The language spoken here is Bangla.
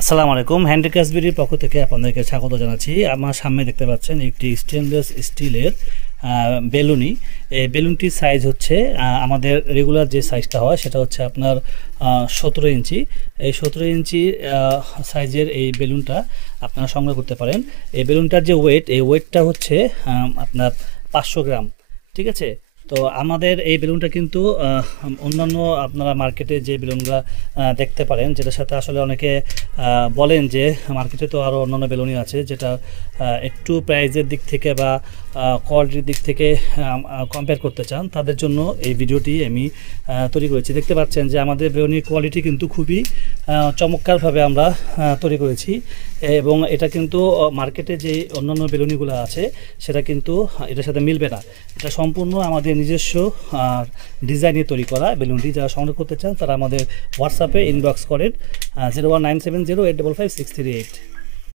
আসসালামু আলাইকুম। হ্যান্ডিক্রাফটস বিডির পক্ষ থেকে আপনাদেরকে স্বাগত জানাচ্ছি। আমার সামনে দেখতে পাচ্ছেন একটি স্টেনলেস স্টিলের বেলুনি। এই বেলুনটির সাইজ হচ্ছে আমাদের রেগুলার যে সাইজটা হয় সেটা হচ্ছে আপনার 17 ইঞ্চি। এই 17 ইঞ্চি সাইজের এই বেলুনটা আপনারা সংগ্রহ করতে পারেন। এই বেলুনটার যে ওয়েট, এই ওয়েটটা হচ্ছে আপনার 500 গ্রাম। ঠিক আছে। তো আমাদের এই বেলুনটা কিন্তু অন্যান্য আপনারা মার্কেটে যে বেলুনগুলো দেখতে পারেন, যেটার সাথে আসলে অনেকে বলেন যে মার্কেটে তো আরও অন্যান্য বেলুনই আছে, যেটা একটু প্রাইজের দিক থেকে বা কোয়ালিটির দিক থেকে কম্পেয়ার করতে চান, তাদের জন্য এই ভিডিওটি আমি তৈরি করেছি। দেখতে পাচ্ছেন যে আমাদের বেলুনির কোয়ালিটি কিন্তু খুবই চমৎকারভাবে আমরা তৈরি করেছি, এবং এটা কিন্তু মার্কেটে যে অন্যান্য বেলুনিগুলো আছে সেটা কিন্তু এটার সাথে মিলবে না। এটা সম্পূর্ণ আমাদের নিজস্ব ডিজাইনে তৈরি করা বেলুনটি। যারা সংগ্রহ করতে চান তারা আমাদের হোয়াটসঅ্যাপে ইনবক্স করেন 01970855638।